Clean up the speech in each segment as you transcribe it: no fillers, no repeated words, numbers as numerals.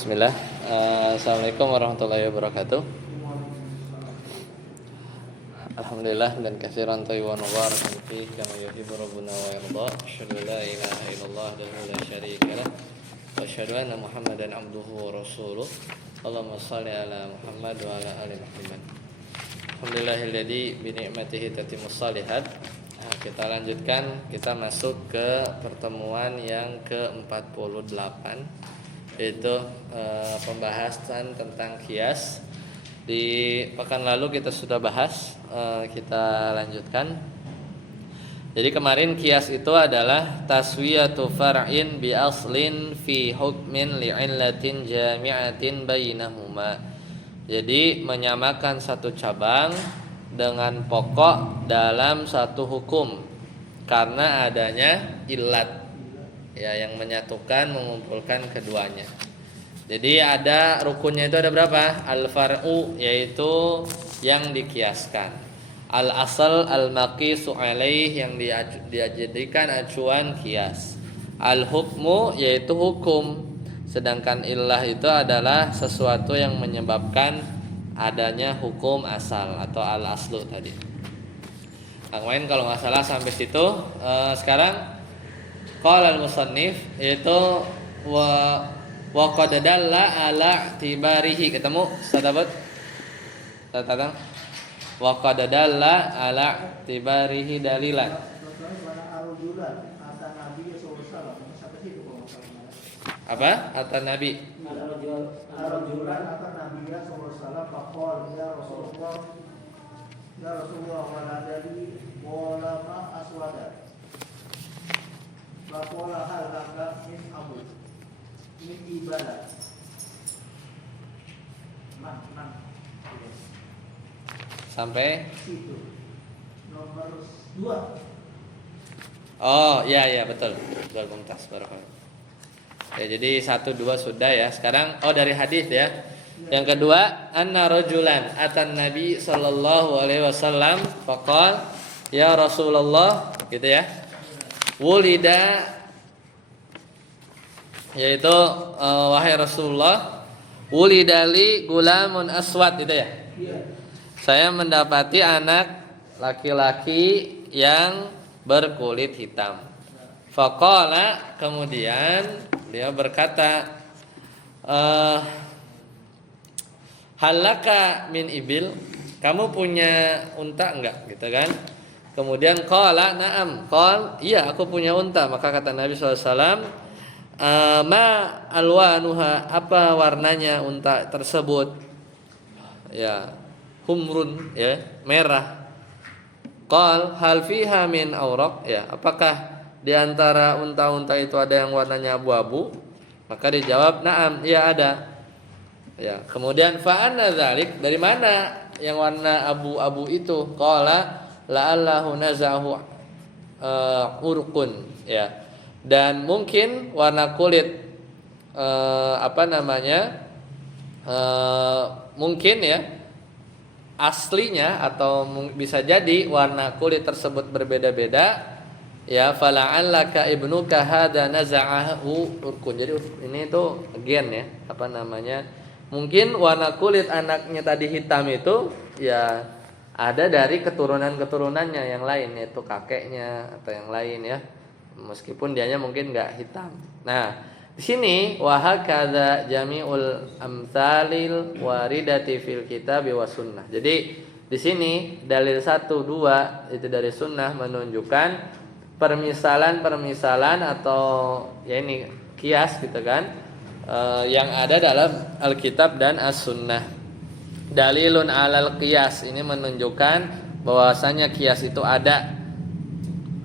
Bismillah. Assalamualaikum warahmatullahi wabarakatuh. Alhamdulillah dan katsiran thayyiban mubarakan fihi kama yuhibbu rabbuna wa yarda. Asyhadu an la ilaha illallah wahdahu la syarika lah wa asyhadu anna Muhammadan abduhu wa rasuluh. Allahumma shalli ala Muhammad wa ala ali Muhammad. Alhamdulillahilladzi bi ni'matihi tatimmus shalihat. Kita lanjutkan, kita masuk ke pertemuan yang ke-48, yaitu pembahasan tentang qiyas. Di pekan lalu kita sudah bahas, kita lanjutkan. Jadi kemarin qiyas itu adalah taswiyatu far'in bi aslin fi hukmin li'illatin jami'atin bainahuma. Jadi menyamakan satu cabang dengan pokok dalam satu hukum karena adanya illat, ya, yang menyatukan, mengumpulkan keduanya. Jadi ada rukunnya itu ada berapa? Al-far'u, yaitu yang dikiaskan. Al-asal al-maqisu alaih, yang dijadikan acuan kias. Al-hukmu, yaitu hukum. Sedangkan illah itu adalah sesuatu yang menyebabkan adanya hukum asal atau al-aslu tadi. Kemarin kalau nggak salah sampai situ. Sekarang qala al-musannif, yaitu wa qad dalla ala tibarihi. Ketemu Ustaz Tatang? Wa qad dalla ala tibarihi dalilan. Apa? Atan Nabi. Rajulan atan Nabi sallallahu alaihi wasallam faqala ya Rasulullah wa nadali walama aswada. Faqala hal laka min abu min ibadah. Sampai situ. Nomor 2. Oh, iya betul. Betul Mumtaz, barakallahu. Ya, jadi 1, 2 sudah ya. Sekarang dari hadis ya. Yang kedua, anna rajulan atan Nabi sallallahu alaihi wasallam faqal ya Rasulullah, gitu ya. Wulida, yaitu wahai Rasulullah, wulidali gulamun aswad, gitu ya. Saya mendapati anak laki-laki yang berkulit hitam. Faqala, kemudian dia berkata, halaka min ibil, kamu punya unta enggak, gitu kan? Kemudian qala na'am, iya aku punya unta. Maka kata Nabi SAW, ma alwanuha, apa warnanya unta tersebut? Ya, humrun, ya, merah. Qal hal fiha min awraq, ya, apakah di antara unta-unta itu ada yang warnanya abu-abu? Maka dijawab, na'am, iya ada. Ya, kemudian fa'anna dzalik, dari mana yang warna abu-abu itu? Qala la'allahu nazahu urqun, ya. Dan mungkin warna kulit mungkin ya aslinya, atau bisa jadi warna kulit tersebut berbeda-beda. Ya, fala'allaka ibnuka hadza naza'ahu urqun. Jadi ini tuh gen ya, mungkin warna kulit anaknya tadi hitam itu ya ada dari keturunan-keturunannya yang lain, yaitu kakeknya atau yang lain ya. Meskipun dianya mungkin enggak hitam. Nah, di sini wa hakadza jami'ul amsalil waridati fil kitabi was sunnah. Jadi di sini dalil 1, 2 itu dari sunnah menunjukkan permisalan atau ya ini qiyas, gitu kan, yang ada dalam Alkitab dan As-Sunnah. Dalilun alal qiyas, ini menunjukkan bahwasanya qiyas itu ada,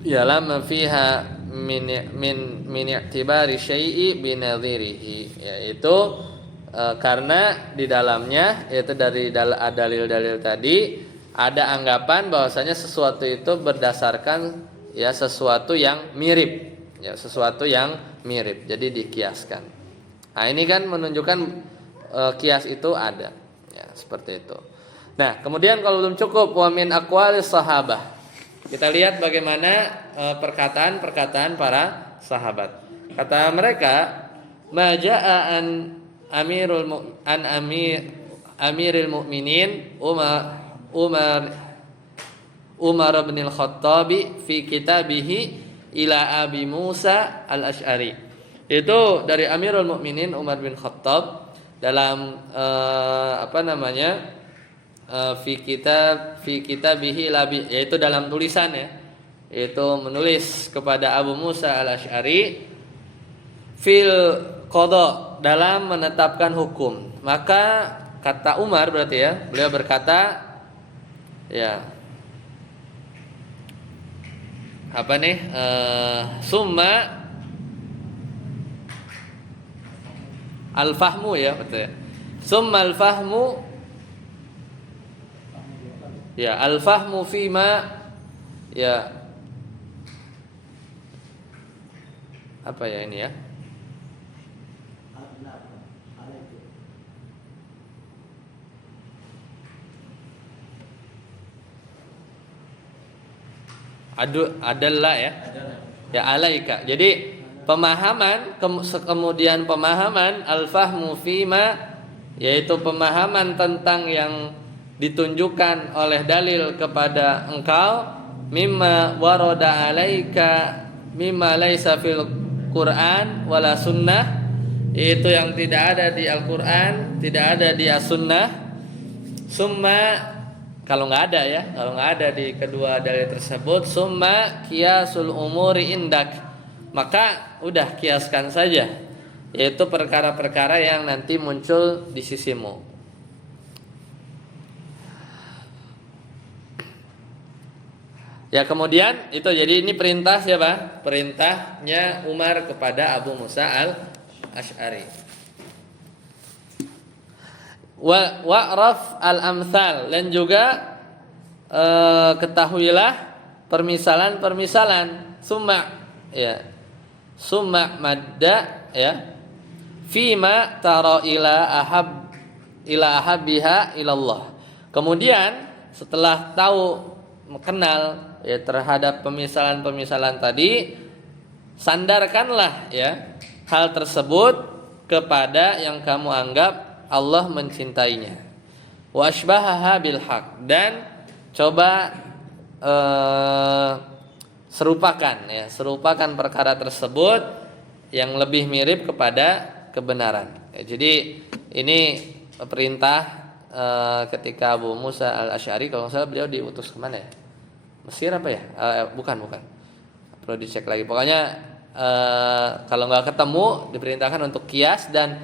ialah fiha min i'tibari syai'i binadhirihi, yaitu karena di dalamnya, yaitu dari dalil-dalil tadi ada anggapan bahwasanya sesuatu itu berdasarkan ya sesuatu yang mirip, jadi dikiaskan. Nah, ini kan menunjukkan kias itu ada, ya, seperti itu. Nah, kemudian kalau belum cukup, wa min aqwalis sahabah, kita lihat bagaimana perkataan-perkataan para sahabat. Kata mereka, ma jaa an Amiril Mukminin Umar bin Al-Khattab fi kitabihi ila Abi Musa Al-Asy'ari. Itu dari Amirul Mukminin Umar bin Khattab dalam fi kitabihi labi, yaitu dalam tulisannya, yaitu menulis kepada Abu Musa Al-Asy'ari fil qada, dalam menetapkan hukum. Maka kata Umar, berarti ya, beliau berkata ya apa nih, summa al-fahmu, ya betul ya, summa al-fahmu, ya al-fahmu fima, ya apa ya ini ya, adalah ya alaika. Jadi pemahaman, kemudian pemahaman al-fahmu fima, yaitu pemahaman tentang yang ditunjukkan oleh dalil kepada engkau, mimma warada alaika mimma laisa fil Quran wala sunnah, yaitu yang tidak ada di Al-Quran, tidak ada di As-Sunnah. Summa, kalau nggak ada di kedua dalil tersebut, summa kiasul umuri indak, maka udah kiaskan saja, yaitu perkara-perkara yang nanti muncul di sisimu. Ya kemudian itu, jadi ini perintah siapa? Perintahnya Umar kepada Abu Musa Al-Asy'ari. Wa'raf al-amthal, dan juga ketahuilah permisalan-permisalan. Summa madda, ya, fima tara ila ahabbiha ilallah. Kemudian setelah tahu, mengenal ya terhadap pemisalan-pemisalan tadi, sandarkanlah ya hal tersebut kepada yang kamu anggap Allah mencintainya. Wa asbahaha bil haq, dan coba serupakan perkara tersebut yang lebih mirip kepada kebenaran. Ya, jadi ini perintah ketika Abu Musa Al-Asy'ari, kalau nggak salah beliau diutus kemana ya? Mesir apa ya? Bukan. Perlu dicek lagi. Pokoknya kalau nggak ketemu, diperintahkan untuk kias, dan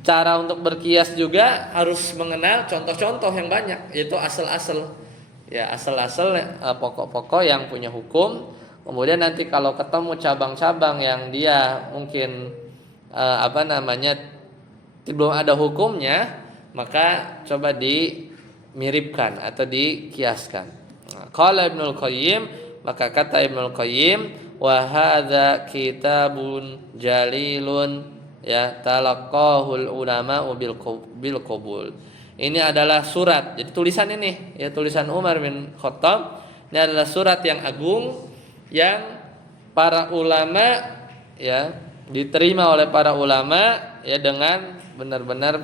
cara untuk berkias juga harus mengenal contoh-contoh yang banyak, yaitu asal-asal pokok-pokok yang punya hukum. Kemudian nanti kalau ketemu cabang-cabang yang dia mungkin belum ada hukumnya, maka coba dimiripkan atau dikiaskan. Qala Ibnul Qayyim, maka kata Ibnul Qayyim, wa hadza kitabun jalilun ya talaqahul ulama bil qabul. Ini adalah surat, jadi tulisan ini ya, tulisan Umar bin Khattab, ini adalah surat yang agung yang para ulama ya diterima oleh para ulama ya dengan benar-benar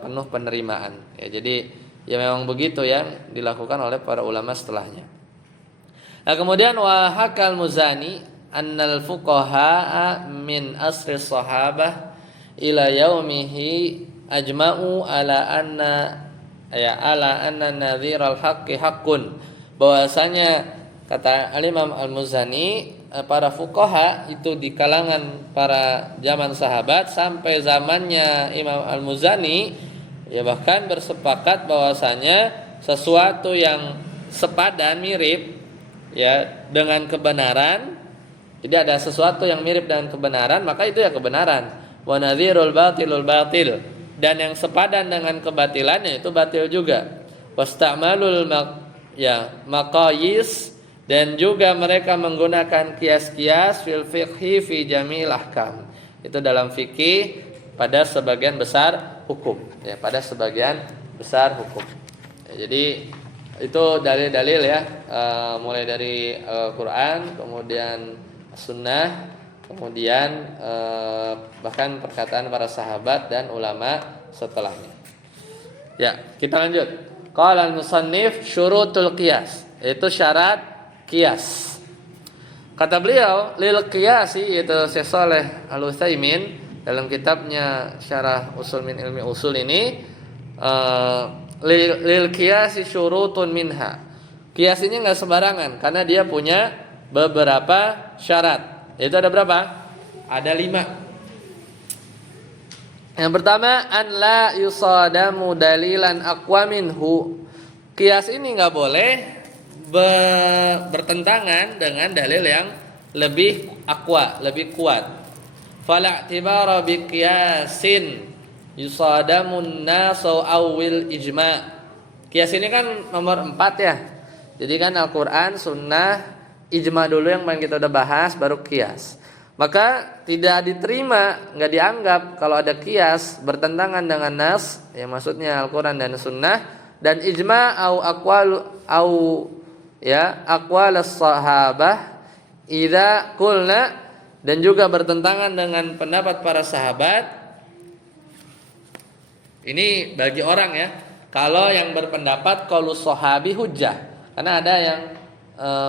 penuh penerimaan ya. Jadi ya memang begitu yang dilakukan oleh para ulama setelahnya. Nah kemudian wa hakal Muzani annal fuqaha min asri sahabah ila yaumihi ajma'u ala anna nadhiral haqqi haqqun, bahwasanya kata Al-Imam Al-Muzani, para fuqaha itu di kalangan para zaman sahabat sampai zamannya Imam Al-Muzani ya bahkan bersepakat bahwasanya sesuatu yang sepadan, mirip ya dengan kebenaran. Jadi ada sesuatu yang mirip dengan kebenaran, maka itu ya kebenaran. Wa nadhirul batilul batil, dan yang sepadan dengan kebatilannya itu batil juga. Wasta'malul maqayis, dan juga mereka menggunakan kias-kias fil fiqhi fi jamil ahkam. Itu dalam fikih pada sebagian besar hukum, ya, pada sebagian besar hukum. Ya, jadi itu dalil-dalil ya, mulai dari Quran, kemudian Sunnah, kemudian bahkan perkataan para sahabat dan ulama setelahnya. Ya, kita lanjut. Qala al-musannif syurutul qiyas, itu syarat qiyas. Kata beliau, lil qiyasi, itu Syekh Shalih Al-Utsaimin dalam kitabnya Syarah Usul min Ilmi Usul ini, lil qiyasi syurutun minha. Qiyas ini enggak sembarangan karena dia punya beberapa syarat. Itu ada berapa? Ada 5. Yang pertama, an la yusadamu dalilan aqwa minhu. Qiyas ini enggak boleh bertentangan dengan dalil yang lebih aqwa, lebih kuat. Fala i'tibara bi qiyasin yusadamun nasu awil ijma'. Qiyas ini kan nomor 4 ya. Jadi kan Al-Qur'an, Sunnah, ijma dulu yang paling kita udah bahas, baru qiyas. Maka tidak diterima, nggak dianggap kalau ada qiyas bertentangan dengan nas, ya maksudnya Al-Qur'an dan Sunnah, dan ijma au aqwal au ya aqwal as-sahabah idza qulna, dan juga bertentangan dengan pendapat para sahabat. Ini bagi orang ya, kalau yang berpendapat qaulus sahabi hujjah, karena ada yang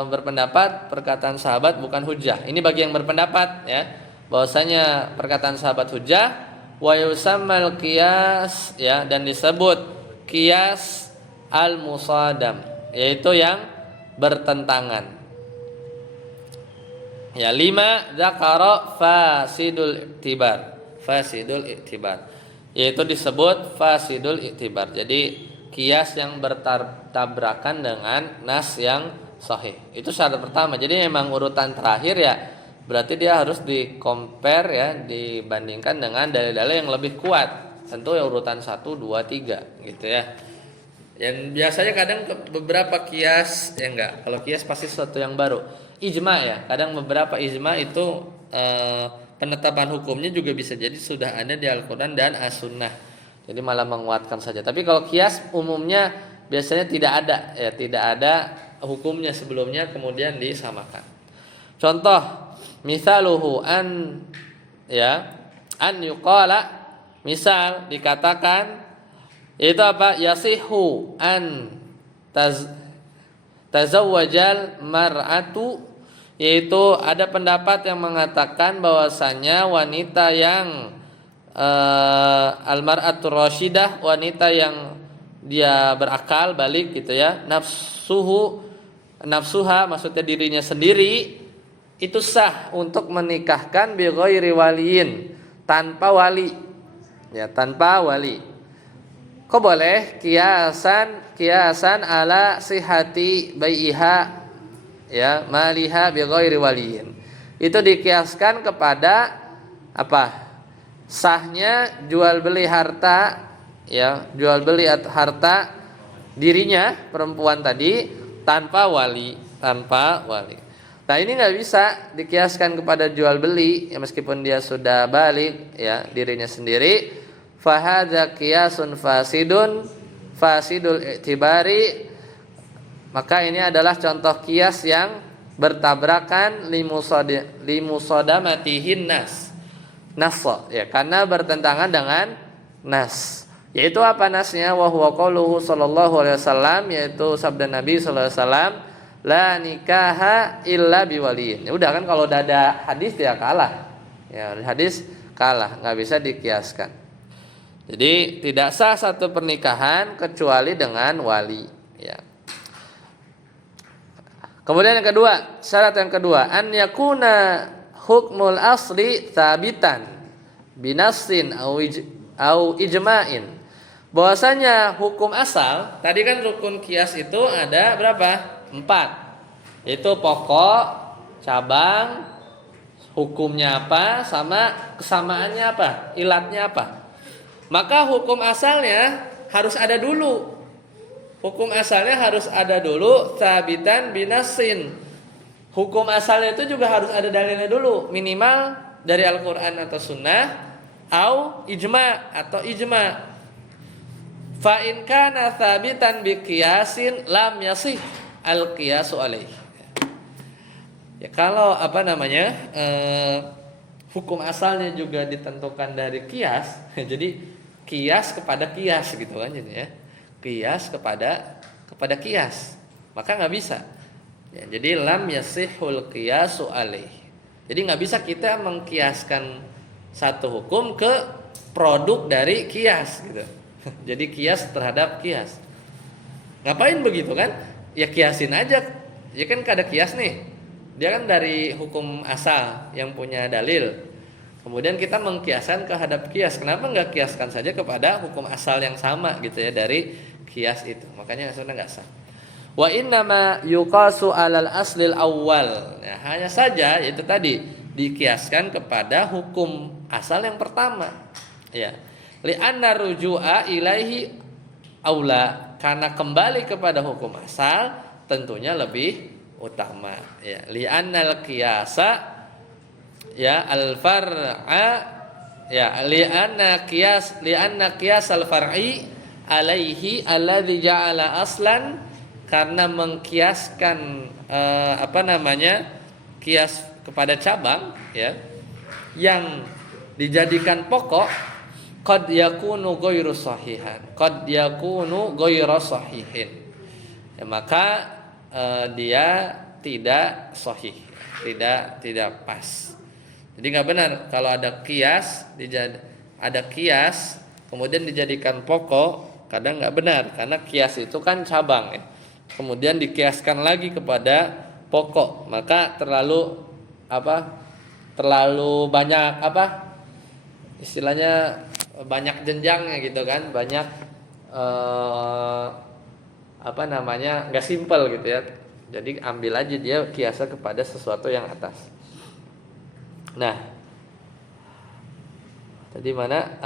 berpendapat perkataan sahabat bukan hujjah. Ini bagi yang berpendapat ya, bahwasanya perkataan sahabat hujjah. Wa yusammal qiyas, ya, dan disebut qiyas al-musadam, yaitu yang bertentangan. Ya, 5 dzakara fasidul i'tibar. Fasidul i'tibar, yaitu disebut fasidul i'tibar. Jadi qiyas yang bertabrakan dengan nas yang sahih. Itu syarat pertama. Jadi memang urutan terakhir ya, berarti dia harus di-compare ya, dibandingkan dengan dalil-dalil yang lebih kuat. Tentu ya urutan 1, 2, 3 gitu ya. Yang biasanya kadang beberapa qiyas ya enggak. Kalau qiyas pasti sesuatu yang baru. Ijma ya, kadang beberapa ijma itu penetapan hukumnya juga bisa jadi sudah ada di Al-Qur'an dan As-Sunnah. Jadi malah menguatkan saja. Tapi kalau qiyas umumnya biasanya tidak ada ya, tidak ada hukumnya sebelumnya kemudian disamakan. Contoh, misaluhu an ya, an yuqala, misal dikatakan itu apa? Yasihu an tazawwajal mar'atu, yaitu ada pendapat yang mengatakan bahwasanya wanita yang al-mar'atu rasyidah, wanita yang dia berakal balik gitu ya, nafsuha maksudnya dirinya sendiri, itu sah untuk menikahkan bi ghairi waliyin, tanpa wali ya, tanpa wali. Kok boleh kiasan ala sihati bai'iha ya, maliha bi ghairi waliyin. Itu dikiaskan kepada apa? Sahnya jual beli harta ya, jual beli harta dirinya perempuan tadi tanpa wali, tanpa wali. Nah, ini nggak bisa dikiaskan kepada jual beli ya, meskipun dia sudah balik ya, dirinya sendiri. Fahadza qiyasun fasidul i'tibari, maka ini adalah contoh qiyas yang bertabrakan limusadamatihin nas ya, karena bertentangan dengan nas. Yaitu apa nasnya? Wa huwa qauluhu sallallahu alaihi wasallam, yaitu sabda Nabi sallallahu alaihi wasallam, la nikaha illa biwaliyin. Ya udah kan, kalau udah ada hadis ya kalah. Ya, hadis kalah, enggak bisa dikiaskan. Jadi tidak sah satu pernikahan kecuali dengan wali ya. Kemudian yang kedua, syarat yang kedua, an yakuna hukmul asli tsabitan binassin au ijma'in. Bahwasanya hukum asal, tadi kan rukun qiyas itu ada berapa? 4. Itu pokok, cabang, hukumnya apa, sama kesamaannya apa, ilatnya apa. Maka hukum asalnya harus ada dulu. Hukum asalnya harus ada dulu, tsabitan binassin. Hukum asalnya itu juga harus ada dalilnya dulu, minimal dari Al-Qur'an atau Sunnah, au ijma atau ijma. Fa in kana tsabitan bi qiyasin lam yasih al qiyasu alaih. Ya, kalau hukum asalnya juga ditentukan dari kias. Jadi kias kepada kias gitu kan jadi ya. Kias kepada kias. Maka nggak bisa. Ya, jadi lam yasihul qiyasu alaih. Jadi nggak bisa kita mengkiaskan satu hukum ke produk dari kias gitu. Jadi kias terhadap kias. Ngapain begitu kan? Ya kiasin aja. Ya kan ada kias nih. Dia kan dari hukum asal yang punya dalil. Kemudian kita mengkiaskan terhadap kias. Kenapa nggak kiaskan saja kepada hukum asal yang sama gitu ya dari kias itu? Makanya sebenarnya nggak sah. Wa innama yuqasu alal aslil awal. Ya, hanya saja itu tadi dikiaskan kepada hukum asal yang pertama. Ya. Li'anna ruju'a ilaihi aula, karena kembali kepada hukum asal tentunya lebih utama. Ya, li'annal qiyasa ya al-far'a ya li'anna qiyas al-far'i alaihi alladzi ja'ala aslan, karena mengkiaskan kias kepada cabang ya yang dijadikan pokok qad yakunu ghairu sahihan ya, maka dia tidak sahih, tidak pas. Jadi nggak benar kalau ada kias kemudian dijadikan pokok, kadang nggak benar karena kias itu kan cabang ya. Kemudian dikiaskan lagi kepada pokok, maka terlalu banyak istilahnya banyak jenjangnya gitu kan, banyak nggak simpel gitu ya. Jadi ambil aja dia kiasa kepada sesuatu yang atas. Nah, tadi mana?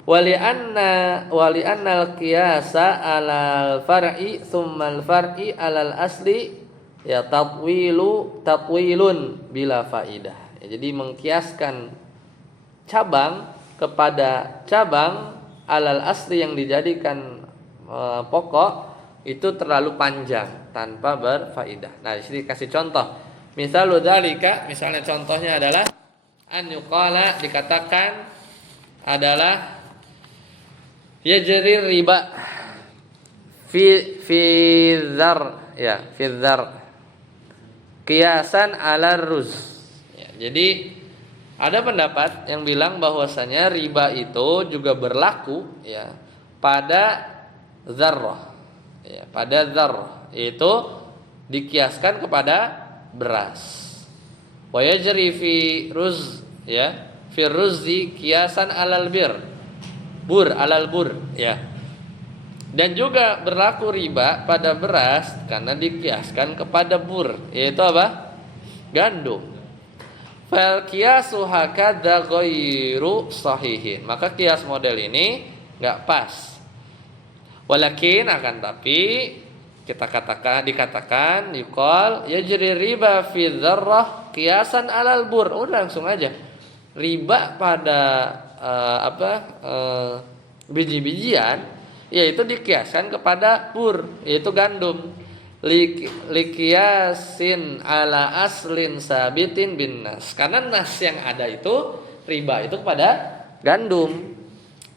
Wali annal qiyasa alal far'i tsummal far'i alal asli ya tatwilun bila faidah. Ya, jadi mengkiaskan cabang kepada cabang alal asli yang dijadikan pokok itu terlalu panjang tanpa berfaidah. Nah, di sini kasih contoh. Misalnya contohnya adalah an yuqala, dikatakan adalah yajri riba fi dzar qiyasan ala ruz. Ya, jadi ada pendapat yang bilang bahwasanya riba itu juga berlaku ya pada dzarrah. Ya, pada dzarrah itu dikiaskan kepada beras. Wa yajri fi ruz ya, fi ruzzi qiyasan alal alal bur ya. Dan juga berlaku riba pada beras karena dikiaskan kepada bur, yaitu apa? Gandum. Fal qiyasu hakadza ghairu sahihin. Maka kias model ini enggak pas. Walakin akan tapi dikatakan yuqal yajri riba fi dzarrah qiyasan alal bur. Udah langsung aja. Riba pada biji-bijian yaitu dikiaskan kepada bur, yaitu gandum. Likiyasin ala aslin sabitin bin nas. Karena nas yang ada itu riba itu kepada gandum.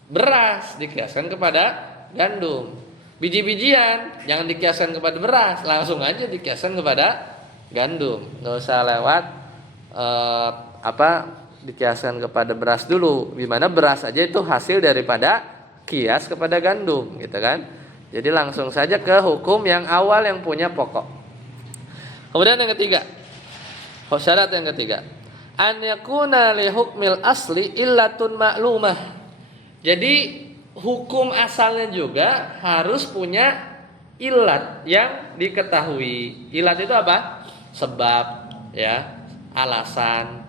Beras dikiaskan kepada gandum. Biji-bijian jangan dikiaskan kepada beras, langsung aja dikiaskan kepada gandum. Enggak usah lewat dikiaskan kepada beras dulu, di mana beras aja itu hasil daripada kias kepada gandum, gitu kan? Jadi langsung saja ke hukum yang awal yang punya pokok. Kemudian yang ketiga, syarat yang ketiga, an yakuna li hukmil asli illatun ma'lumah. Jadi hukum asalnya juga harus punya ilat yang diketahui. Ilat itu apa? Sebab, ya, alasan.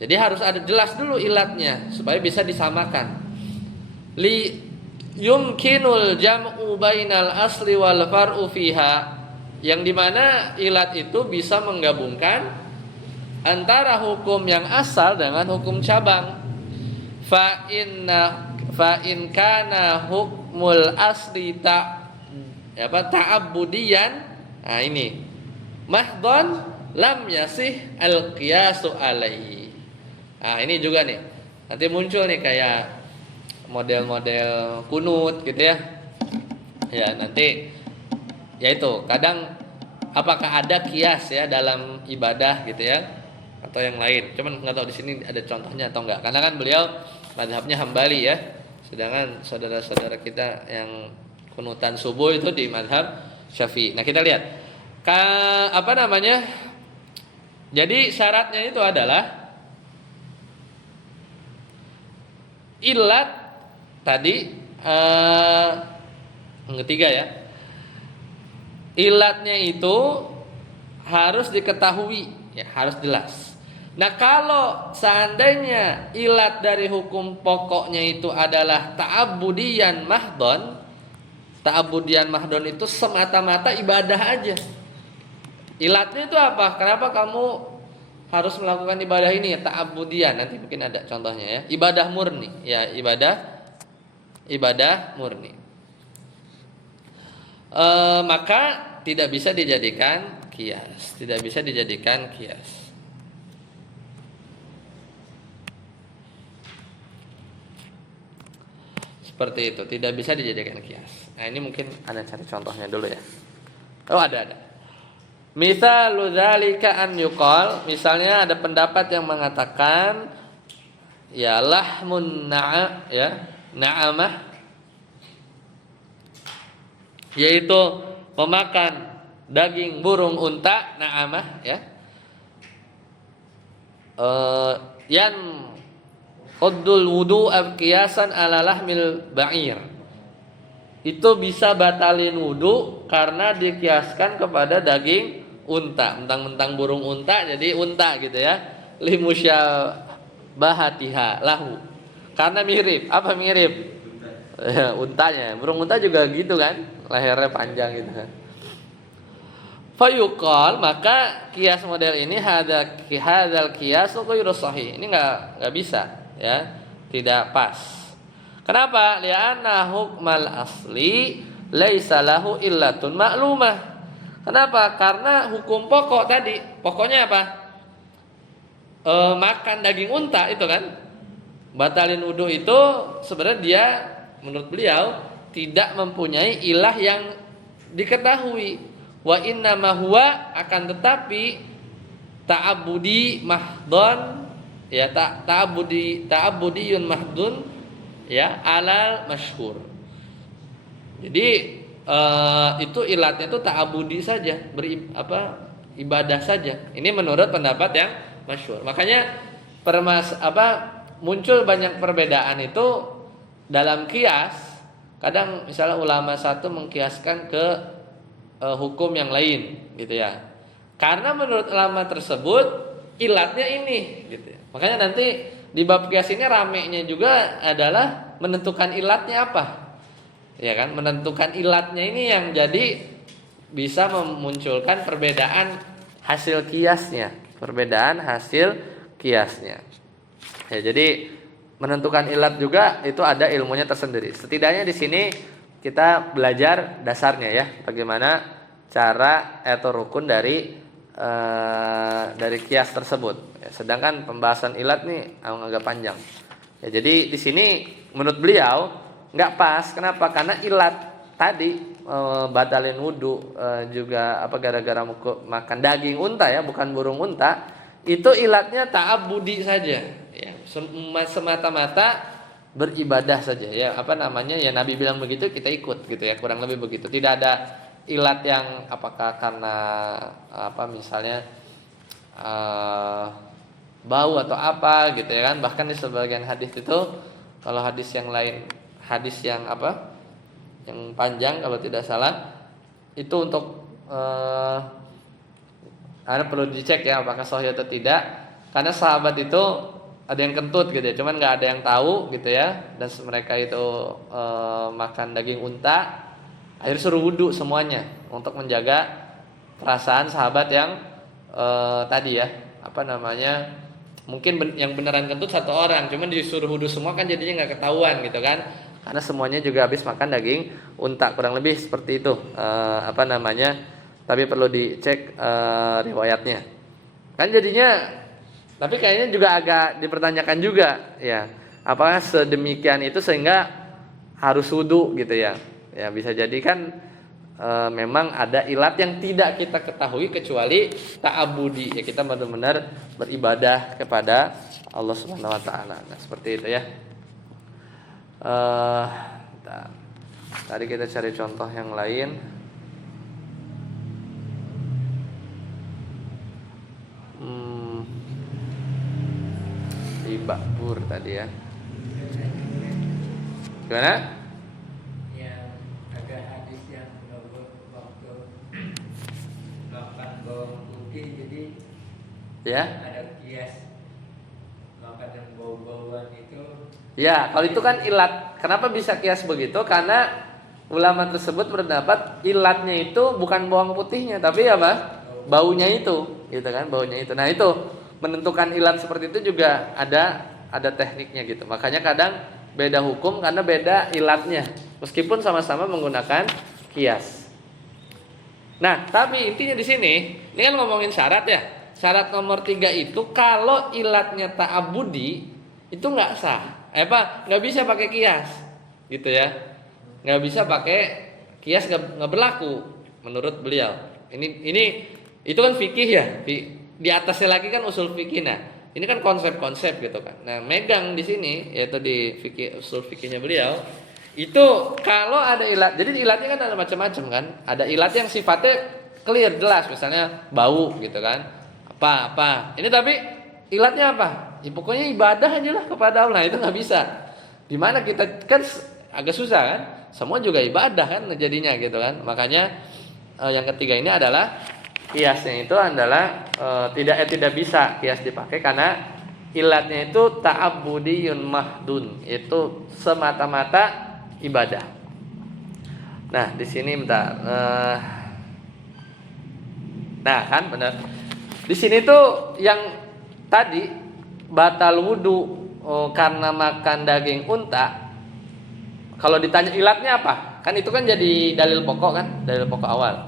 Jadi harus ada jelas dulu ilatnya supaya bisa disamakan. Li yumkinul jam'u bainal asli wal far'u fiha, yang dimana ilat itu bisa menggabungkan antara hukum yang asal dengan hukum cabang. Fa in kana hukmul asli ta'abbudiyan, nah ini mahdhon lam yasih al qiyasu alaihi. Nah, ini juga nih. Nanti muncul nih kayak model-model kunut gitu ya. Ya, nanti ya itu, kadang apakah ada kias ya dalam ibadah gitu ya atau yang lain. Cuman nggak tahu di sini ada contohnya atau enggak. Karena kan beliau mazhabnya Hambali ya. Sedangkan saudara-saudara kita yang kunutan subuh itu di mazhab Syafi'i. Nah, kita lihat. Apa namanya? Jadi syaratnya itu adalah ilat tadi yang ketiga ya. Ilatnya itu harus diketahui, ya, harus jelas. Nah, kalau seandainya ilat dari hukum pokoknya itu adalah ta'abudiyan mahdon. Ta'abudiyan mahdon itu semata-mata ibadah aja. Ilatnya itu apa? Kenapa kamu harus melakukan ibadah ini? Ya, ta'abudiyan. Nanti mungkin ada contohnya ya. Ibadah murni, ya, ibadah murni. Maka tidak bisa dijadikan kias. Tidak bisa dijadikan kias. Seperti itu, tidak bisa dijadikan kias. Nah, ini mungkin Anda cari contohnya dulu ya. Oh, ada. Misalu dzalika an yuqal, misalnya ada pendapat yang mengatakan ya lahmun na'amah, yaitu memakan daging burung unta, na'amah ya. Yan qaddul wudu qiyasan ala lahmil ba'ir. Itu bisa batalin wudu karena dikiaskan kepada daging unta. Mentang-mentang burung unta jadi unta gitu ya. Limusyabahatiha lahu. Karena mirip. Apa mirip? Untanya. Burung unta juga gitu kan, lehernya panjang gitu kan. Fayuqal, maka kias model ini hadzal qiyas ghairu sahih. Ini enggak bisa ya. Tidak pas. Kenapa? Li'anna hukmal asli laisa lahu illatun ma'lumah. Kenapa? Karena hukum pokok tadi, pokoknya apa? Makan daging unta itu kan, batalin wudu itu sebenarnya dia menurut beliau tidak mempunyai ilah yang diketahui. Wa inna ma huwa, akan tetapi ta'abudi mahdon ya, ta'abudiyun mahdun ya, alal masyhur. Jadi itu ilatnya itu ta'abudi saja, ibadah saja. Ini menurut pendapat yang masyhur. Makanya muncul banyak perbedaan itu dalam kias. Kadang misalnya ulama satu mengkiaskan ke hukum yang lain gitu ya. Karena menurut ulama tersebut ilatnya ini gitu. Makanya nanti di bab kias ini ramenya juga adalah menentukan ilatnya apa. Ya kan, menentukan ilatnya ini yang jadi bisa memunculkan perbedaan hasil kiasnya. Ya, jadi menentukan ilat juga itu ada ilmunya tersendiri. Setidaknya di sini kita belajar dasarnya ya, bagaimana cara atau rukun dari kias tersebut. Ya, sedangkan pembahasan ilat nih agak panjang. Ya, jadi di sini menurut beliau nggak pas. Kenapa? Karena ilat tadi batalin wudu juga gara-gara makan daging unta ya, bukan burung unta. Itu ilatnya ta'abudi saja. Ya, semata-mata beribadah saja. Ya, ya Nabi bilang begitu kita ikut gitu ya, kurang lebih begitu. Tidak ada ilat yang apakah karena misalnya bau atau apa gitu ya kan. Bahkan di sebagian hadis itu, kalau hadis yang lain, hadis yang yang panjang kalau tidak salah, itu untuk Anda perlu dicek ya apakah sahih atau tidak. Karena sahabat itu ada yang kentut gitu ya, cuman nggak ada yang tahu gitu ya. Dan mereka itu makan daging unta. Akhirnya suruh wudu semuanya untuk menjaga perasaan sahabat yang tadi ya, mungkin yang beneran kentut satu orang, cuman disuruh wudu semua kan jadinya nggak ketahuan gitu kan, karena semuanya juga habis makan daging unta, kurang lebih seperti itu. Tapi perlu dicek riwayatnya. Kan jadinya Tapi kayaknya juga agak dipertanyakan juga ya. Apakah sedemikian itu sehingga harus wudu gitu ya. Ya bisa jadi kan memang ada ilat yang tidak kita ketahui kecuali ta'abudi ya, kita benar-benar beribadah kepada Allah Subhanahu wa taala. Nah, seperti itu ya. Tadi kita cari contoh yang lain. Di bakbur tadi ya. Gimana? Yang ada hadis yang waktu makan bawang putih, jadi Ya. ada kias makan yang bau-bauan itu. Ya, kalau itu kan ilat. Kenapa bisa kias begitu? Karena ulama tersebut berpendapat ilatnya itu bukan bawang putihnya, tapi apa? Baunya itu, gitu kan? Baunya itu. Nah, itu menentukan ilat seperti itu juga ada tekniknya gitu. Makanya kadang beda hukum karena beda ilatnya, meskipun sama-sama menggunakan kias. Nah, tapi intinya di sini, ini kan ngomongin syarat ya. Syarat nomor 3 itu kalau ilatnya ta'abudi itu nggak sah. Nggak bisa pakai kias, gitu ya. Nggak bisa pakai kias, nggak berlaku menurut beliau. Ini itu kan fikih ya. Di atasnya lagi kan usul fikih. Nah, ini kan konsep-konsep gitu kan. Nah, megang di sini yaitu di fikih, usul fikihnya beliau itu kalau ada ilat. Jadi ilatnya kan ada macam-macam kan. Ada ilat yang sifatnya clear jelas, misalnya bau gitu kan. Apa. Ini tapi ilatnya apa? Ya, pokoknya ibadah aja lah kepada Allah. Itu nggak bisa. Dimana kita kan agak susah kan. Semua juga ibadah kan jadinya gitu kan. Makanya yang ketiga ini adalah kiasnya itu adalah tidak bisa kias dipakai karena ilatnya itu ta'abbudiyun mahdun, itu semata-mata ibadah. Nah, di sini bentar. Nah, kan benar. Di sini tuh yang tadi batal wudu karena makan daging unta. Kalau ditanya ilatnya apa? Kan itu kan jadi dalil pokok kan, dalil pokok awal.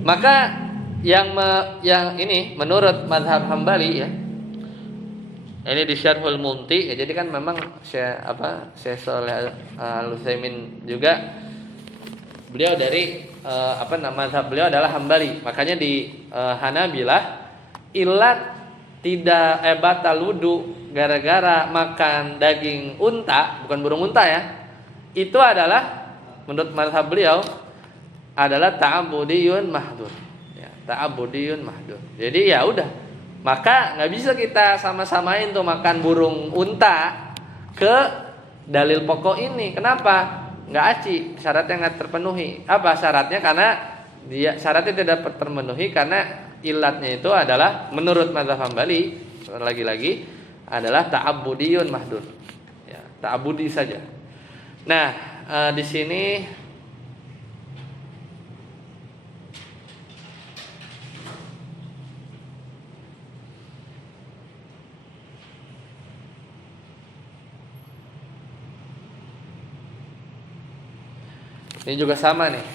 Maka yang ini menurut mazhab Hambali ya. Ini di Syarhul Mumti ya, jadi kan memang Syekh Shalih Al-Utsaimin juga beliau dari mazhab beliau adalah Hambali. Makanya di Hanabilah ilat tidak batal wudu gara-gara makan daging unta, bukan burung unta ya. Itu adalah menurut mazhab beliau adalah ta'abbudiyun mahdur. Ta'abbudiyun mahdur. Jadi ya udah, maka nggak bisa kita sama-samain tuh makan burung unta ke dalil pokok ini. Kenapa? Nggak aci, syaratnya nggak terpenuhi. Apa syaratnya? Karena dia syaratnya tidak terpenuhi karena ilatnya itu adalah menurut mazhab Hambali lagi-lagi adalah ta'abbudiyun mahdur. Ya, ta'abbudi saja. Nah, di sini ini juga sama nih.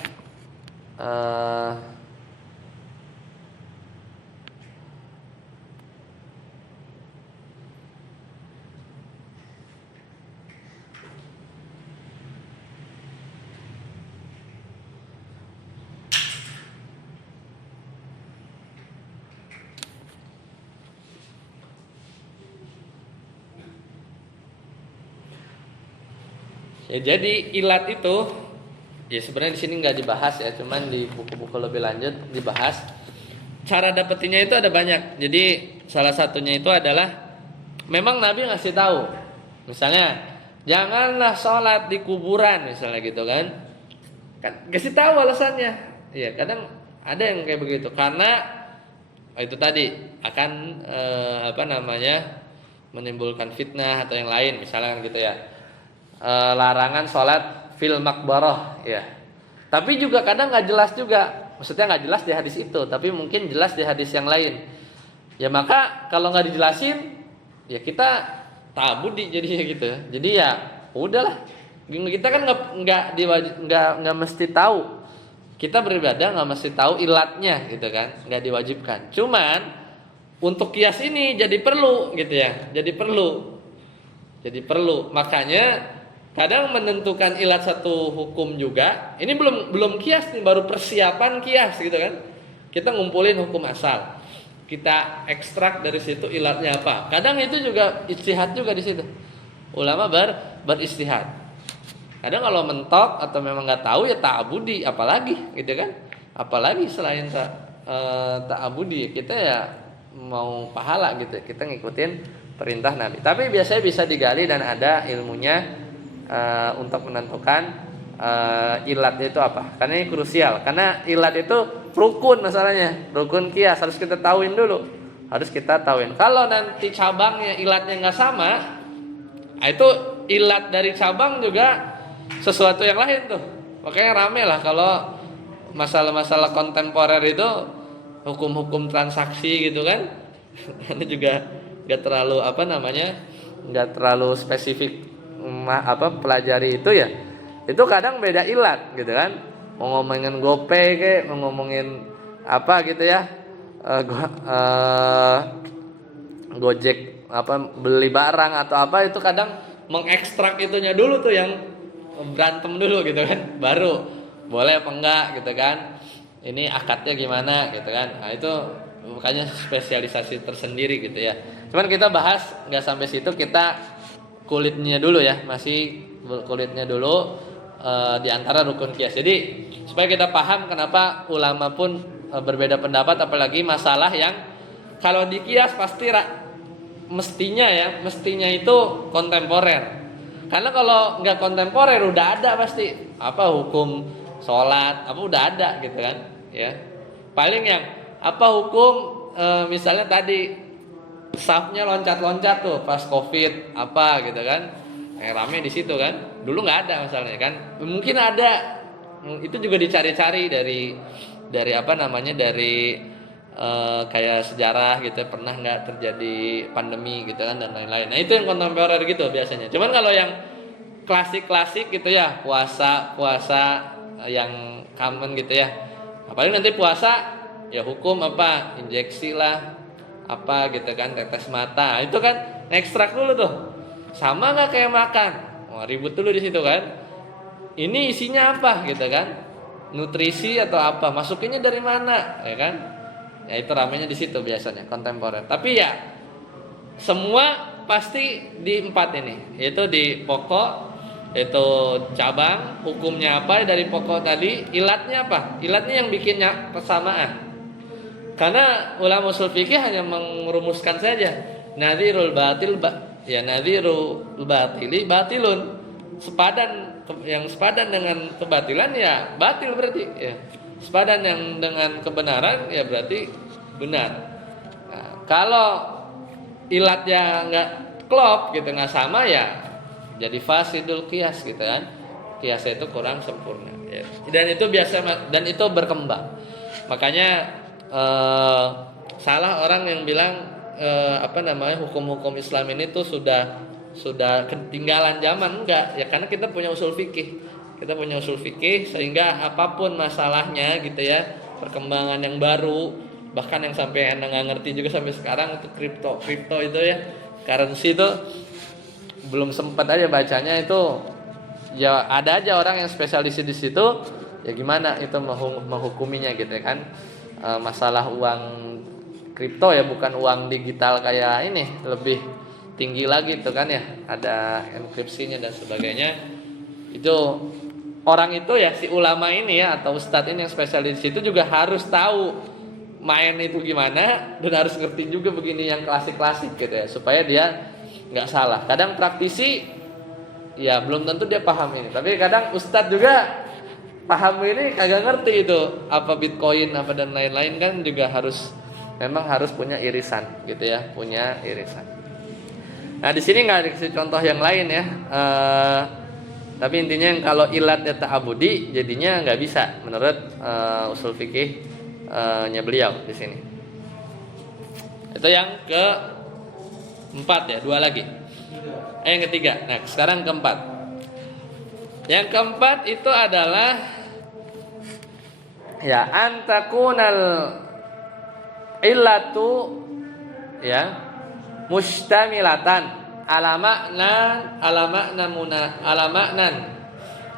Ya, jadi ilat itu ya sebenarnya di sini nggak dibahas ya, cuman di buku-buku lebih lanjut dibahas. Cara dapetinnya itu ada banyak. Jadi salah satunya itu adalah memang Nabi ngasih tahu, misalnya janganlah sholat di kuburan misalnya gitu kan kasih tahu alasannya. Iya, kadang ada yang kayak begitu karena itu tadi akan menimbulkan fitnah atau yang lain misalnya gitu ya. Larangan sholat fil makbarah ya. Tapi juga kadang nggak jelas juga, maksudnya nggak jelas di hadis itu, tapi mungkin jelas di hadis yang lain. Ya maka kalau nggak dijelasin, ya kita ta'abudi jadinya gitu. Jadi ya udahlah, kita kan nggak mesti tahu. Kita beribadah nggak mesti tahu ilatnya gitu kan, nggak diwajibkan. Cuman untuk kias ini jadi perlu gitu ya. Jadi perlu. Makanya kadang menentukan ilat satu hukum juga. Ini belum kias nih, baru persiapan kias gitu kan. Kita ngumpulin hukum asal. Kita ekstrak dari situ ilatnya apa. Kadang itu juga ijtihad juga di situ. Ulama beristihad. Kadang kalau mentok atau memang nggak tahu ya ta'abudi, apalagi gitu kan? Apalagi selain ta'abudi, kita ya mau pahala gitu. Kita ngikutin perintah Nabi. Tapi biasanya bisa digali dan ada ilmunya untuk menentukan ilat itu apa. Karena ini krusial. Karena ilat itu rukun masalahnya, rukun kias harus kita tahuin dulu. Kalau nanti cabangnya ilatnya nggak sama, itu ilat dari cabang juga sesuatu yang lain tuh. Makanya rame lah kalau masalah-masalah kontemporer itu hukum-hukum transaksi gitu kan. Ini juga nggak terlalu spesifik pelajari itu ya. Itu kadang beda ilat gitu kan. Mau ngomongin GoPay kayak, mau ngomongin apa gitu ya, Gojek beli barang atau apa, itu kadang mengekstrak itunya dulu tuh, yang berantem dulu gitu kan, baru boleh apa enggak gitu kan, ini akadnya gimana gitu kan. Nah itu makanya spesialisasi tersendiri gitu ya. Cuman kita bahas nggak sampai situ, kita kulitnya dulu ya, masih kulitnya dulu di antara rukun kias. Jadi supaya kita paham kenapa ulama pun berbeda pendapat, apalagi masalah yang kalau di kias pasti mestinya itu kontemporer. Karena kalau nggak kontemporer udah ada pasti hukum sholat udah ada gitu kan ya. Paling yang hukum misalnya tadi safnya loncat-loncat tuh pas Covid gitu kan, rame di situ kan. Dulu nggak ada masalahnya kan, mungkin ada, itu juga dicari-cari dari kayak sejarah gitu, pernah nggak terjadi pandemi gitu kan dan lain-lain. Nah itu yang kontemporer gitu biasanya. Cuman kalau yang klasik gitu ya, puasa yang common gitu ya, apalagi nanti puasa ya hukum injeksi lah gitu kan, tetes mata, itu kan ekstrak dulu tuh. Sama nggak kayak makan? Wah, ribut dulu di situ kan. Ini isinya apa gitu kan? Nutrisi atau apa? Masukinnya dari mana ya kan? Ya itu ramenya di situ biasanya kontemporer. Tapi ya semua pasti di 4 ini, yaitu di pokok, itu cabang, hukumnya apa dari pokok tadi, ilatnya apa? Ilatnya yang bikinnya persamaan. Karena ulama ushul fikih hanya merumuskan saja nadhirul batili batilun, yang sepadan dengan kebatilan ya batil berarti ya. Sepadan yang dengan kebenaran ya berarti benar. Nah, kalau ilatnya nggak klop gitu, nggak sama ya jadi fasidul qiyas gitu kan. Qiyasnya itu kurang sempurna ya. Dan itu biasa, dan itu berkembang. Makanya salah orang yang bilang hukum-hukum Islam ini tuh sudah ketinggalan zaman. Enggak ya, karena kita punya usul fikih. Sehingga apapun masalahnya gitu ya, perkembangan yang baru, bahkan yang sampai Anda nggak ngerti juga sampai sekarang, itu kripto itu ya, currency itu belum sempat aja bacanya itu ya. Ada aja orang yang spesialis di situ ya, gimana itu menghukuminya gitu kan. Masalah uang kripto ya, bukan uang digital kayak ini, lebih tinggi lagi itu kan ya, ada enkripsinya dan sebagainya. Itu orang itu ya, si ulama ini ya, atau ustadz ini yang spesialis itu juga harus tahu main itu gimana, dan harus ngerti juga begini yang klasik-klasik gitu ya, supaya dia nggak salah. Kadang praktisi ya belum tentu dia paham ini, tapi kadang ustadz juga paham ini kagak ngerti itu apa Bitcoin apa dan lain-lain kan, juga memang harus punya irisan gitu ya, punya irisan. Nah di sini nggak dikasih contoh yang lain ya. Tapi intinya kalau ilatnya ta'abudi jadinya nggak bisa menurut usul fikihnya beliau di sini. Itu yang keempat ya, 2 lagi. Yang ketiga. Nah sekarang keempat. Yang keempat itu adalah ya antakunal illatu ya, mustamilatan ala maknan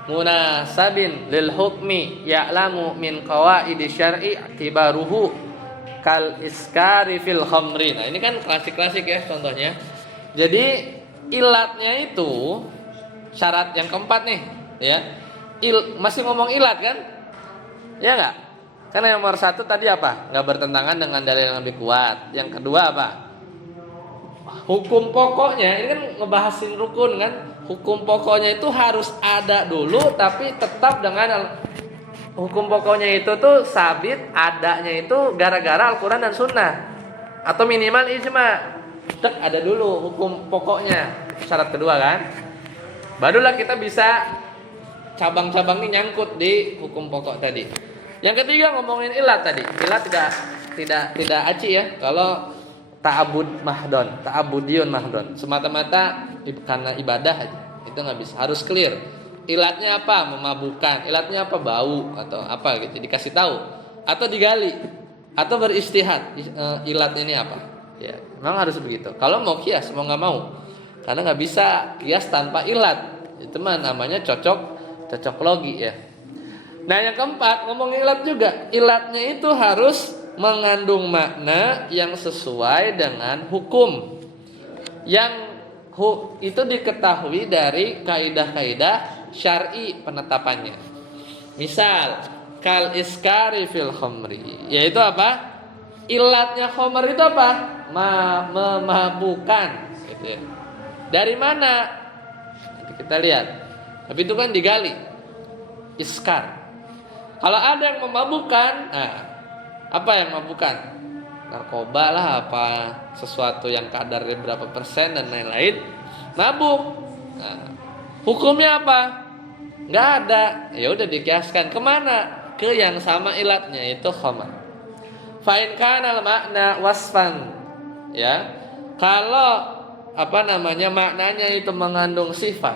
munasabin lil hukmi ya'lamu min qawaidi syar'i tibaruhu kal iskari fil khamri. Nah, ini kan klasik-klasik ya contohnya. Jadi ilatnya itu syarat yang keempat nih, ya. Masih ngomong ilat kan? Ya enggak? Karena yang nomor satu tadi apa? Enggak bertentangan dengan dalil yang lebih kuat. Yang kedua apa? Hukum pokoknya, ini kan ngebahasin rukun kan? Hukum pokoknya itu harus ada dulu, tapi tetap dengan hukum pokoknya itu tuh sabit adanya itu gara-gara Al-Quran dan Sunnah, atau minimal ijma. Ada dulu hukum pokoknya, syarat kedua kan? Barulah kita bisa cabang-cabang ini nyangkut di hukum pokok tadi. Yang ketiga ngomongin ilat tadi. Ilat tidak aci ya. Kalau ta'abudiyun mahdon, semata-mata karena ibadah aja, itu nggak bisa. Harus clear. Ilatnya apa? Memabukkan. Ilatnya apa? Bau atau apa gitu. Dikasih tahu atau digali atau beristihad. Ilatnya ini apa? Ya, memang harus begitu. Kalau mau kias, mau nggak mau, karena nggak bisa kias tanpa ilat. Itu mah namanya cocok logi ya. Nah, yang keempat ngomong ilat juga. Ilatnya itu harus mengandung makna yang sesuai dengan hukum yang itu diketahui dari kaidah-kaidah syar'i penetapannya. Misal kal iskari fil khamri, yaitu apa? Ilatnya khamr itu apa? Memabukkan gitu ya. Dari mana? Kita lihat. Tapi itu kan digali. Iskar. Kalau ada yang memabukkan, nah, apa yang memabukkan? Narkoba lah, apa sesuatu yang kadarnya berapa persen dan lain-lain, mabuk. Nah, hukumnya apa? Nggak ada. Ya udah dikiaskan kemana? Ke yang sama ilatnya, itu khamar. Fa'in kana makna wasfan, ya. Kalau maknanya itu mengandung sifat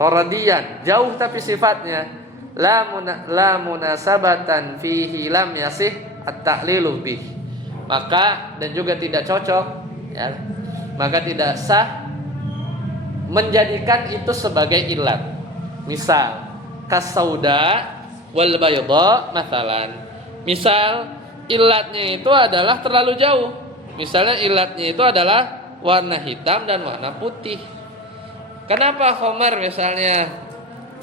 toradian, jauh tapi sifatnya la munasabatan fihi lam yasih at-ta'lilu bih, maka dan juga tidak cocok ya, maka tidak sah menjadikan itu sebagai ilat. Misal kasauda wal bayda mathalan, misal ilatnya itu adalah terlalu jauh. Misalnya ilatnya itu adalah warna hitam dan warna putih. Kenapa khamar misalnya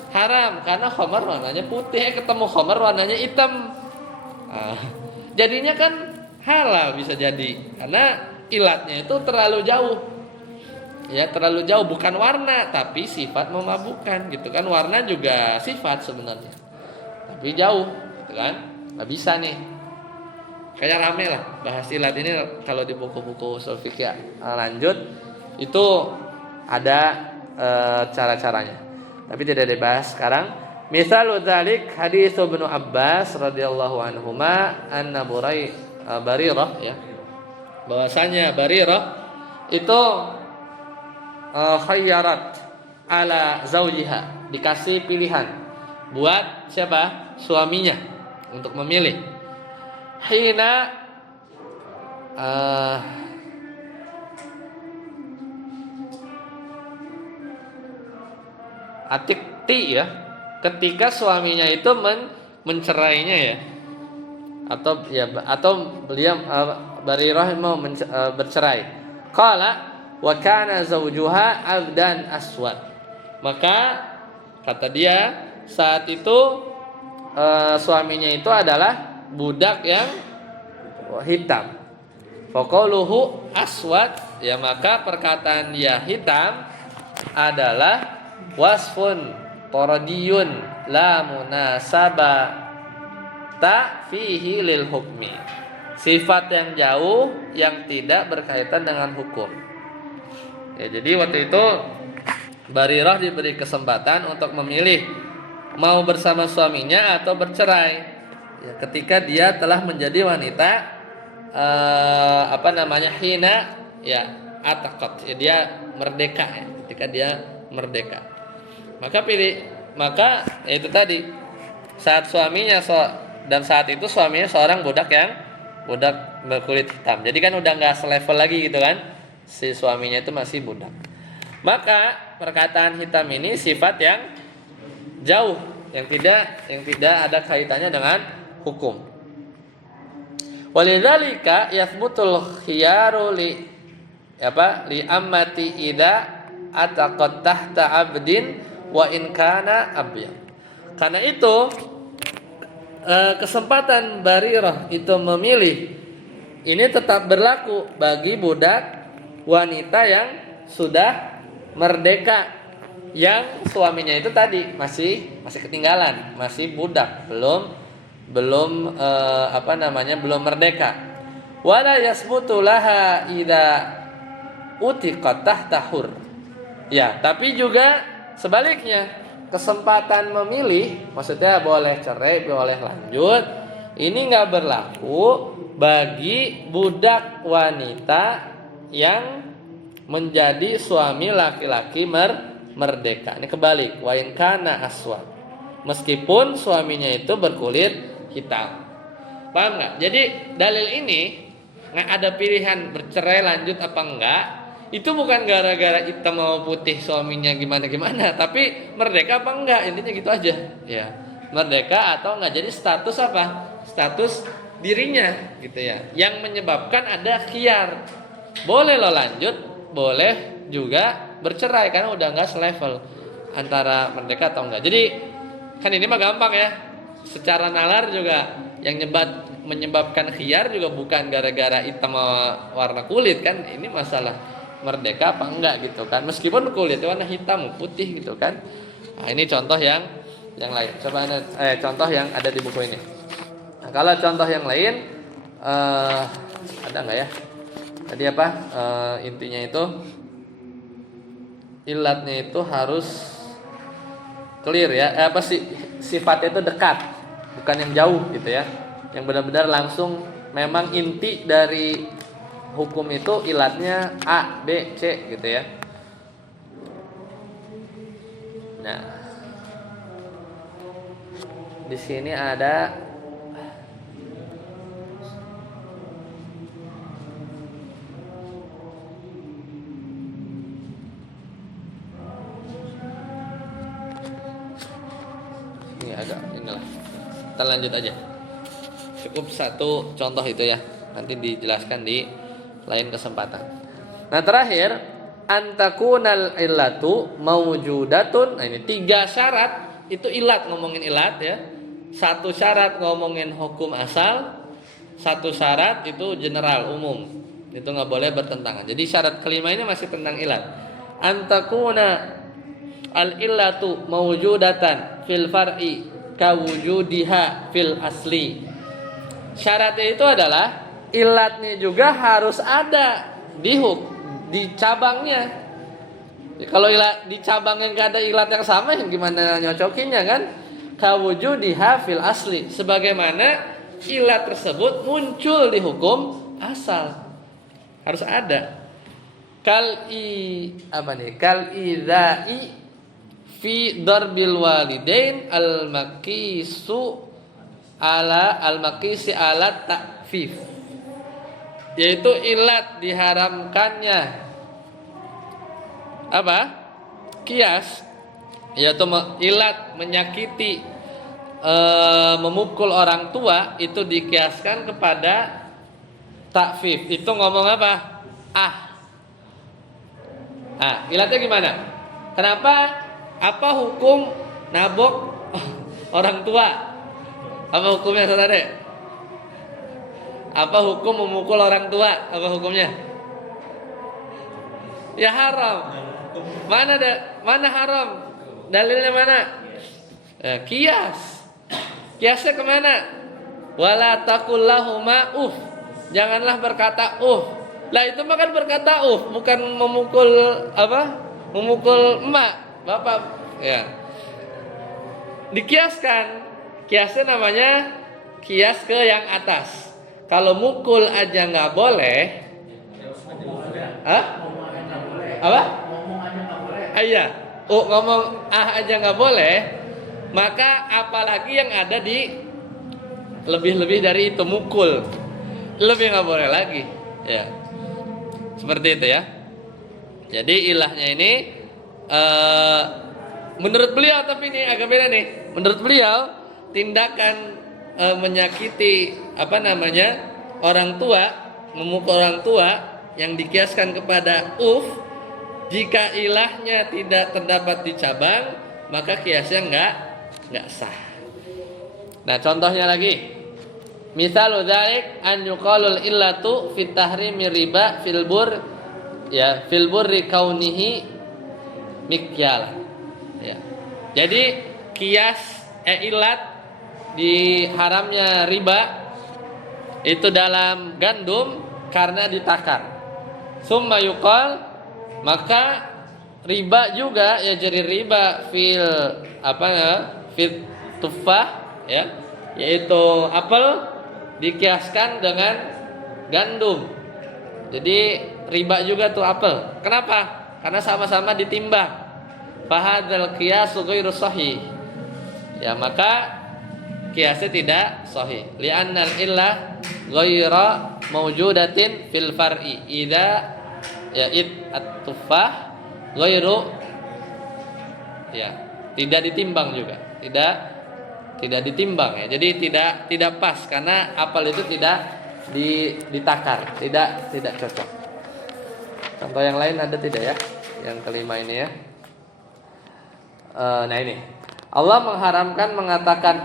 haram? Karena khamar warnanya putih, ketemu khamar warnanya hitam. Nah, jadinya kan halal bisa jadi karena ilatnya itu terlalu jauh. Ya, terlalu jauh, bukan warna tapi sifat memabukkan gitu kan. Warna juga sifat sebenarnya. Tapi jauh, gitu kan? Enggak bisa nih. Kayak rame lah bahas ilat ini kalau di buku-buku ushul fikih lanjut itu ada cara-caranya. Tapi tidak dibahas sekarang. Misalul dzalik hadits Ibnu Abbas radhiyallahu anhuma anna Barirah ya. Bahwasanya Barirah itu khayyarat ala zaujiha, dikasih pilihan buat siapa? Suaminya untuk memilih. Hina atikti ya, ketika suaminya itu mencerainya ya, atau beliau Barirah mau bercerai. Qala wa kana zawjuha abdan aswad, maka kata dia saat itu suaminya itu adalah budak yang hitam. Faqauluhu aswad, ya maka perkataan dia hitam adalah wasfun toradiyun la munasaba ta fihi lil hukmi, sifat yang jauh yang tidak berkaitan dengan hukum. Ya, jadi waktu itu Barirah diberi kesempatan untuk memilih mau bersama suaminya atau bercerai. Ya, ketika dia telah menjadi wanita hina ya ataqat, ya dia merdeka ya, ketika dia merdeka. Maka itu tadi saat suaminya dan saat itu suaminya seorang budak yang budak berkulit hitam. Jadi kan udah nggak selevel lagi gitu kan, si suaminya itu masih budak. Maka perkataan hitam ini sifat yang jauh, yang tidak ada kaitannya dengan hukum. Walidzalika yathbutul khiyaru li ammati idza ataqat tahta abdin wa in kana abyad. Karena itu kesempatan Barirah itu memilih ini tetap berlaku bagi budak wanita yang sudah merdeka, yang suaminya itu tadi masih ketinggalan, masih budak, belum merdeka. Wala yasbutu laha idza utiqat tahur. Ya, tapi juga sebaliknya, kesempatan memilih, maksudnya boleh cerai, boleh lanjut, ini nggak berlaku bagi budak wanita yang menjadi suami laki-laki merdeka. Ini kebalik, wa in kana aswad, meskipun suaminya itu berkulit hitam. Paham nggak? Jadi dalil ini nggak ada pilihan bercerai lanjut apa enggak. Itu bukan gara-gara hitam mau putih suaminya gimana, tapi merdeka apa enggak, intinya gitu aja. Ya, merdeka atau enggak. Jadi status apa? Status dirinya gitu ya. Yang menyebabkan ada khiyar. Boleh lo lanjut, boleh juga bercerai karena udah enggak selevel antara merdeka atau enggak. Jadi kan ini mah gampang ya. Secara nalar juga yang menyebabkan khiyar juga bukan gara-gara hitam warna kulit kan. Ini masalah merdeka apa enggak gitu kan, meskipun kulitnya warna hitam putih gitu kan. Nah, ini contoh yang lain. Coba contoh yang ada di buku ini. Nah, kalau contoh yang lain ada nggak ya? Tadi apa intinya itu ilatnya itu harus clear ya. Sifatnya itu dekat, bukan yang jauh gitu ya. Yang benar-benar langsung memang inti dari hukum itu ilatnya A, B, C gitu ya. Nah, di sini ada ini agak inilah. Kita lanjut aja. Cukup satu contoh itu ya. Nanti dijelaskan di lain kesempatan. Nah, terakhir antakunal illatu maujudatun. Nah, ini 3 syarat itu ilat, ngomongin ilat ya. 1 syarat ngomongin hukum asal, 1 syarat itu general umum. Itu nggak boleh bertentangan. Jadi syarat kelima ini masih tentang ilat. Antakuna al illatu maujudatan fil far'i kawujudiha fil asli. Syaratnya itu adalah ilatnya juga harus ada di cabangnya. Kalau ilat di cabang yang gak ada ilat yang sama, yang gimana nyocokinnya kan? Kawujudiha fil asli, sebagaimana ilat tersebut muncul di hukum asal, harus ada. Kal idzai fi darbil walidain al makisi ala ta'fif, yaitu ilat diharamkannya apa? Kias, yaitu ilat menyakiti memukul orang tua itu dikiaskan kepada takfif. Itu ngomong apa? Ilatnya gimana? Kenapa? Apa hukum nabok orang tua? Apa hukumnya saudara? Apa hukum memukul orang tua? Apa hukumnya? Ya haram. Mana haram? Dalilnya mana? Kias. Kiasnya kemana? Wala taqul lahuma janganlah berkata Lah itu mah kan berkata bukan memukul apa? Memukul emak, bapak. Ya. Dikiaskan. Kiasnya namanya kias ke yang atas. Kalau mukul aja nggak boleh, apa? Iya, ngomong aja nggak boleh, maka apalagi yang ada di lebih-lebih dari itu mukul. lebih nggak boleh lagi. Ya, seperti itu ya. Jadi ilahnya ini menurut beliau, tapi ini agak beda nih. Menurut beliau tindakan menyakiti orang tua, memukul orang tua yang dikiaskan kepada jika ilahnya tidak terdapat di cabang, maka kiasnya nggak sah. Nah, contohnya lagi. Misalu dzalik an yuqalul illatu fit tahrimi riba fil burri kaunihi mikyal. Ya. Jadi kias ilat di haramnya riba itu dalam gandum karena ditakar. Summa yuqal, maka riba juga ya, jadi riba fil tufah ya, yaitu apel dikiaskan dengan gandum. Jadi riba juga tuh apel. Kenapa? Karena sama-sama ditimbang. Fahadzal qiyasu ghairu sahih. Ya, maka kiasnya tidak sahih. Li'annal illah ghaira maujudatin fil far'i. Idza at-tufah ghairu, ya, tidak ditimbang juga. Tidak ditimbang ya. Jadi tidak pas karena apel itu tidak ditakar, tidak cocok. Contoh yang lain ada tidak ya? Yang kelima ini ya. Nah ini. Allah mengharamkan mengatakan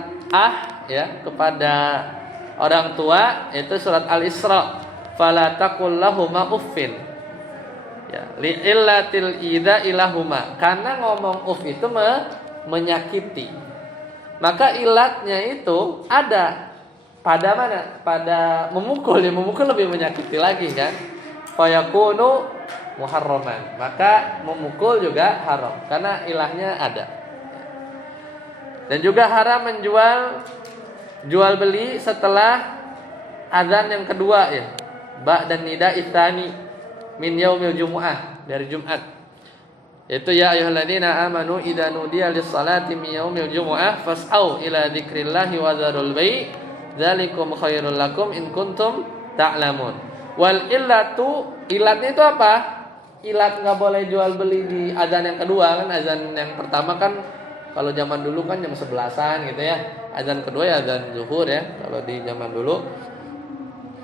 ya kepada orang tua, itu surat Al-Isra. Fala taqul lahuma uffin. Ya, li illatil idza ilahuma. Karena ngomong itu menyakiti. Maka ilatnya itu ada pada mana? Pada memukul. Yang memukul lebih menyakiti lagi kan. Fayakunu muharraman. Maka memukul juga haram karena ilahnya ada. Dan juga haram jual beli setelah azan yang kedua ya. Ba'dan nida tsani min yaumil jumu'ah, dari Jumat. Itu ya ayyuhalladzina amanu idza nudiya lis-salati min yaumil jumu'ah fas'au ila dzikrillahi wa dzarul bai' dzalikum khairul lakum in kuntum ta'lamun. Wal illatu, ilatnya itu apa? Ilat enggak boleh jual beli di azan yang kedua kan. Azan yang pertama kan kalau zaman dulu kan jam 11-an gitu ya. Azan kedua ya azan zuhur ya kalau di zaman dulu.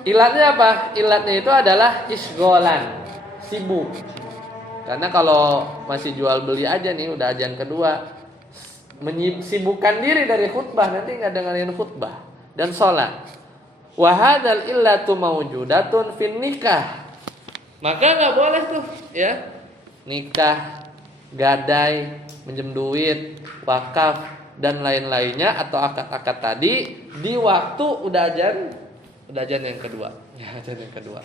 Ilatnya apa? Ilatnya itu adalah isgholan, sibuk. Karena kalau masih jual beli aja nih udah azan kedua, menyibukkan diri dari khutbah, nanti nggak dengerin khutbah dan sholat. Wa hadzal illatu maujudatun fin nikah. Maka nggak boleh tuh ya nikah, gadai, minjem duit, wakaf dan lain-lainnya atau akad-akad tadi di waktu udah azan yang kedua. Ya, azan yang kedua.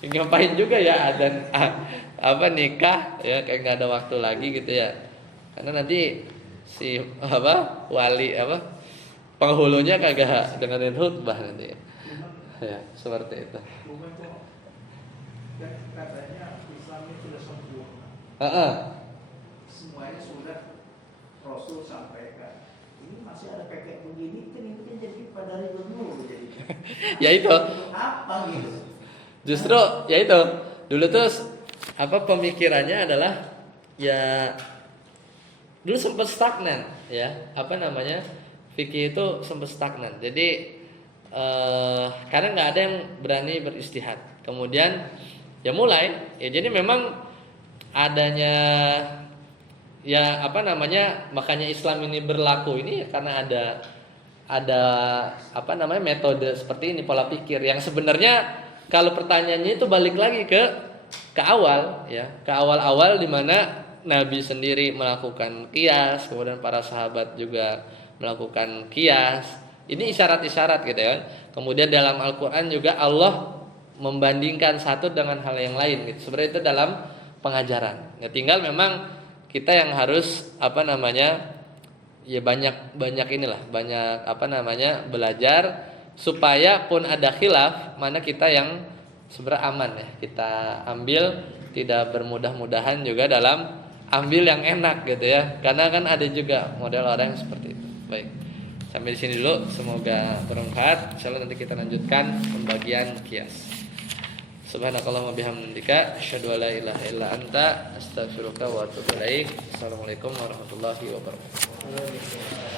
Ngapain juga ya adzan nikah ya, kayak nggak ada waktu lagi gitu ya, karena nanti si wali penghulunya kagak dengerin khutbah nanti ya, seperti itu. Katanya Islam ini sudah sempurna. Semuanya sudah Rasul sampaikan. Ini masih ada kayak begini kan, itu kan jadi pada ribut dulu jadi. Ya itu. Apa gitu? Justru ya itu. Dulu tuh pemikirannya adalah ya dulu sempat stagnan ya, fikih itu sempat stagnan. Jadi karena nggak ada yang berani beristihad. Kemudian ya mulai ya, jadi memang adanya ya makanya Islam ini berlaku ini karena ada metode seperti ini, pola pikir yang sebenarnya kalau pertanyaannya itu balik lagi ke awal ya, ke awal di mana Nabi sendiri melakukan qiyas, kemudian para sahabat juga melakukan qiyas. Ini isyarat-isyarat gitu ya. Kemudian dalam Al-Qur'an juga Allah membandingkan satu dengan hal yang lain gitu. Sebenarnya itu dalam pengajaran. Ya tinggal memang kita yang harus ya banyak belajar supaya pun ada khilaf, mana kita yang sebenarnya aman ya, kita ambil, tidak bermudah-mudahan juga dalam ambil yang enak gitu ya, karena kan ada juga model orang yang seperti itu. Baik, Sampai di sini dulu, semoga bermanfaat. Insyaallah nanti kita lanjutkan pembagian kias. Subhanakallahumma bihamdika asyhadu an la ilaha illa anta astaghfiruka wa atubu ilaik. Assalamualaikum warahmatullahi wabarakatuh.